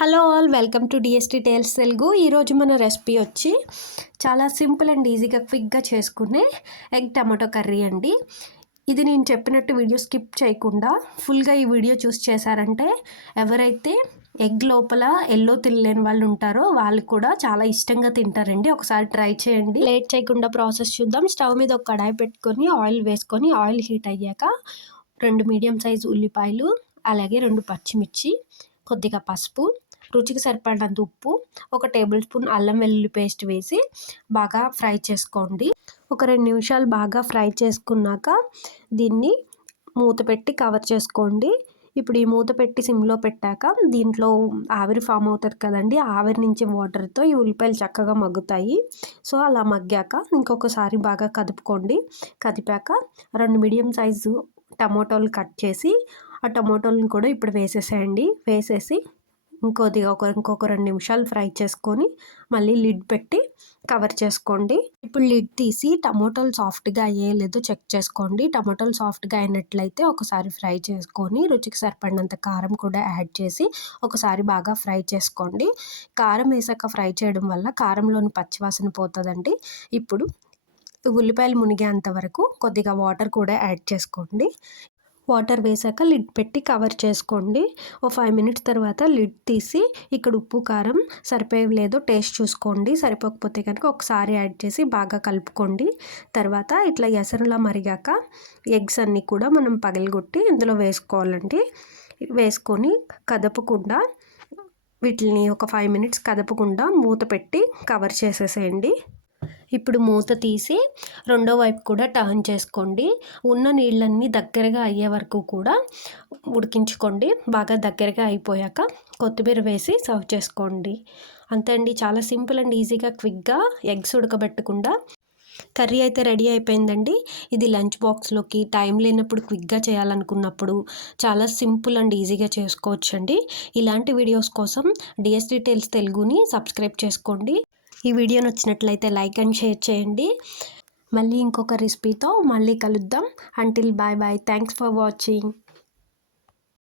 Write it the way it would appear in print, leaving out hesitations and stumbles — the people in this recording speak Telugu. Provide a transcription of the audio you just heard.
Hello all, welcome to DST tales Telugu. ఈరోజు మన రెసిపీ వచ్చి చాలా సింపుల్ అండ్ ఈజీగా క్విక్గా చేసుకునే ఎగ్ టమాటో కర్రీ అండి. ఇది నేను చెప్పినట్టు వీడియో స్కిప్ చేయకుండా ఫుల్గా ఈ వీడియో చూస్ చేశారంటే ఎవరైతే ఎగ్ లోపల ఎల్లో తినలేని వాళ్ళు ఉంటారో వాళ్ళు కూడా చాలా ఇష్టంగా తింటారండి. ఒకసారి ట్రై చేయండి. లేట్ చేయకుండా ప్రాసెస్ చూద్దాం. స్టవ్ మీద ఒక కడాయి పెట్టుకొని ఆయిల్ వేసుకొని ఆయిల్ హీట్ అయ్యాక 2 మీడియం సైజు ఉల్లిపాయలు, అలాగే 2 పచ్చిమిర్చి, కొద్దిగా పసుపు, రుచికి సరిపడినంత ఉప్పు, 1 టేబుల్ స్పూన్ అల్లం వెల్లుల్లి పేస్ట్ వేసి బాగా ఫ్రై చేసుకోండి. ఒక 2 నిమిషాలు బాగా ఫ్రై చేసుకున్నాక దీన్ని మూత పెట్టి కవర్ చేసుకోండి. ఇప్పుడు ఈ మూత పెట్టి సిమ్లో పెట్టాక దీంట్లో ఆవిరి ఫామ్ అవుతుంది కదండి, ఆవిరి నుంచి వాటర్తో ఈ ఉల్లిపాయలు చక్కగా మగ్గుతాయి. సో అలా మగ్గాక ఇంకొకసారి బాగా కదుపుకోండి. కదిపాక 2 మీడియం సైజు టమోటాలు కట్ చేసి ఆ టమోటాలను కూడా ఇప్పుడు వేసేసేయండి. వేసేసి ఇంకొక 2 నిమిషాలు ఫ్రై చేసుకొని మళ్ళీ లిడ్ పెట్టి కవర్ చేసుకోండి. ఇప్పుడు లిడ్ తీసి టమోటాలు సాఫ్ట్గా అయ్యేలేదో చెక్ చేసుకోండి. టమోటాలు సాఫ్ట్గా అయినట్లయితే ఒకసారి ఫ్రై చేసుకొని రుచికి సరిపడినంత కారం కూడా యాడ్ చేసి ఒకసారి బాగా ఫ్రై చేసుకోండి. కారం వేసాక ఫ్రై చేయడం వల్ల కారంలోని పచ్చివాసన పోతుందండి. ఇప్పుడు ఉల్లిపాయలు మునిగేంత వరకు కొద్దిగా వాటర్ కూడా యాడ్ చేసుకోండి. వాటర్ వేసాక లిడ్ పెట్టి కవర్ చేసుకోండి. 5 మినిట్స్ తర్వాత లిడ్ తీసి ఇక్కడ ఉప్పు కారం సరిపోయలేదో టేస్ట్ చూసుకోండి. సరిపోకపోతే కనుక ఒకసారి యాడ్ చేసి బాగా కలుపుకోండి. తర్వాత ఇట్లా ఎసరులా మరిగాక ఎగ్స్ అన్నీ కూడా మనం పగలగొట్టి ఇందులో వేసుకోవాలండి. వేసుకొని కదపకుండా వీటిని ఒక 5 మినిట్స్ కదపకుండా మూత పెట్టి కవర్ చేసేసేయండి. ఇప్పుడు మూత తీసి రెండో వైపు కూడా టర్న్ చేసుకోండి. ఉన్న నీళ్ళన్నీ దగ్గరగా అయ్యే వరకు కూడా ఉడికించుకోండి. బాగా దగ్గరగా అయిపోయాక కొత్తిమీర వేసి సర్వ్ చేసుకోండి. అంతే అండి, చాలా సింపుల్ అండ్ ఈజీగా క్విక్గా ఎగ్స్ ఉడకబెట్టకుండా కర్రీ అయితే రెడీ అయిపోయిందండి. ఇది లంచ్ బాక్స్లోకి టైం లేనప్పుడు క్విక్గా చేయాలనుకున్నప్పుడు చాలా సింపుల్ అండ్ ఈజీగా చేసుకోవచ్చండి. ఇలాంటి వీడియోస్ కోసం డిఎస్టీ టేల్స్ తెలుగుని సబ్స్క్రైబ్ చేసుకోండి. ఈ వీడియో నచ్చినట్లయితే లైక్ అండ్ షేర్ చేయండి. మళ్ళీ ఇంకొక రెసిపీతో మళ్ళీ కలుద్దాం. Until bye bye. Thanks for watching.